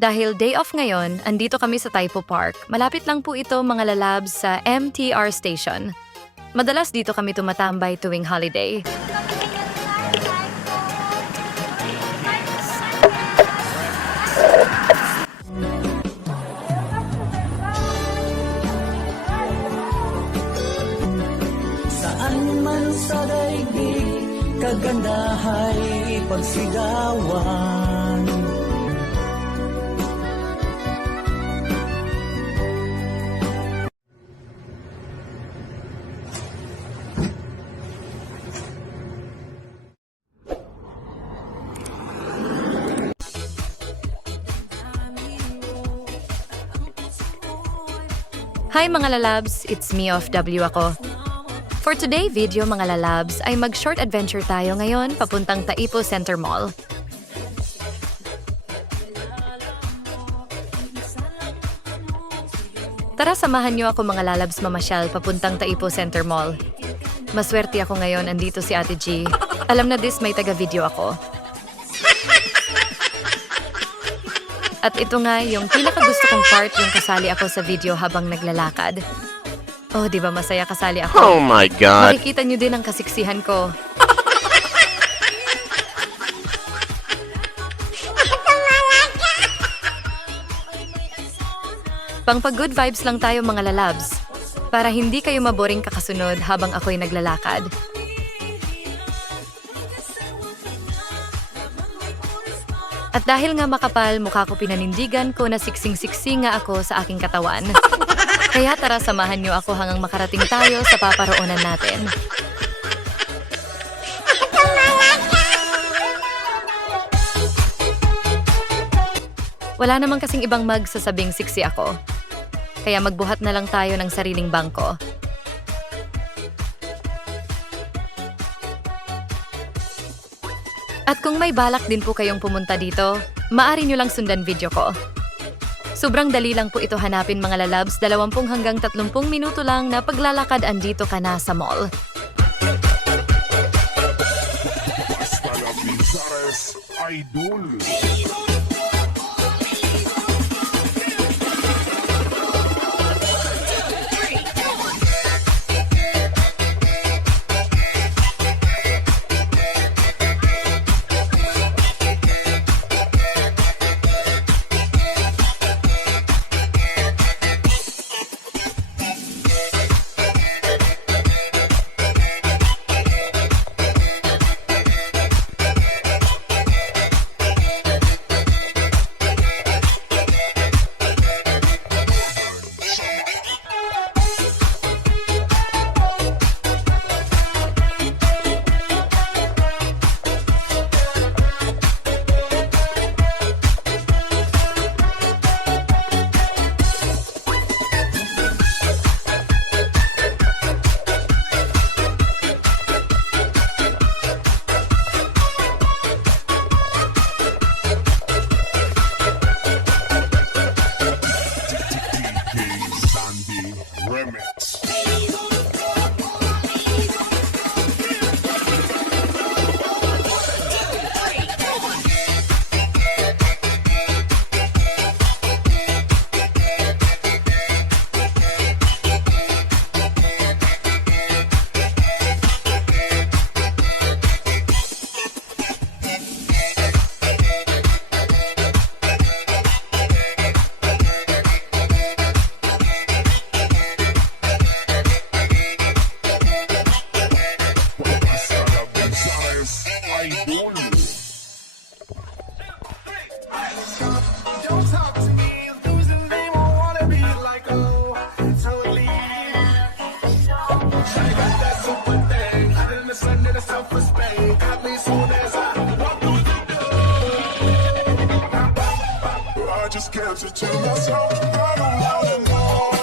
Dahil day off ngayon, andito kami sa Taipo Park. Malapit lang po ito mga lalabs sa MTR station. Madalas dito kami tumatambay tuwing holiday. Saan man sa daigdig, kagandahay pagsigawan. Hi mga lalabs, it's me of W ako. For today video mga lalabs ay mag short adventure tayo ngayon papuntang Taipo Center Mall. Tara samahan niyo ako mga lalabs mamasyal papuntang Taipo Center Mall. Maswerte ako ngayon andito si Ate G. Alam na this may taga-video ako. At ito nga yung pinakagusto kong part yung kasali ako sa video habang naglalakad. Oh, di ba masaya kasali ako? Oh my god. Makikita niyo din ang kasiksihan ko. Pang pag good vibes lang tayo mga lalabs. Para hindi kayo maboring kakasunod habang ako'y naglalakad. At dahil nga makapal, mukha ko pinanindigan ko na siksing-siksi nga ako sa aking katawan. Kaya tara samahan niyo ako hanggang makarating tayo sa paparoonan natin. Wala naman kasing ibang magsasabing siksi ako. Kaya magbuhat na lang tayo ng sariling bangko. At kung may balak din po kayong pumunta dito, maari nyo lang sundan video ko. Sobrang dali lang po ito hanapin mga lalabs, 20 hanggang 30 minuto lang na paglalakad andito ka na sa mall. Idol. Remy. Just can't to myself, I don't wanna know.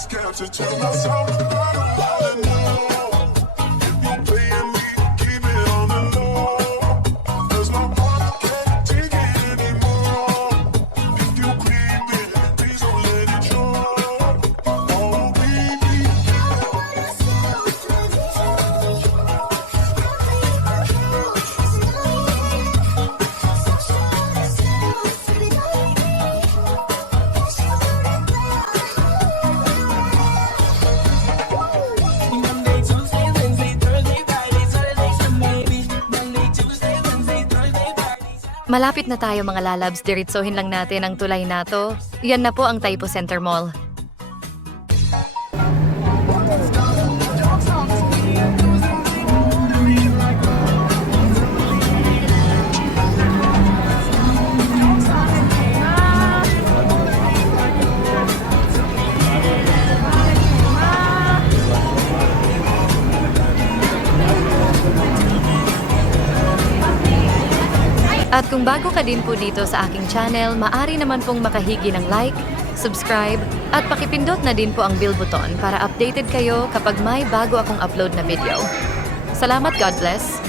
scared to tell myself that I don't Malapit na tayo mga lalabs, diritsohin lang natin ang tulay na to. Yan na po ang Taipo Center Mall. Kung bago ka din po dito sa aking channel, maari naman pong makahigi ng like, subscribe, at pakipindot na din po ang bell button para updated kayo kapag may bago akong upload na video. Salamat, God bless!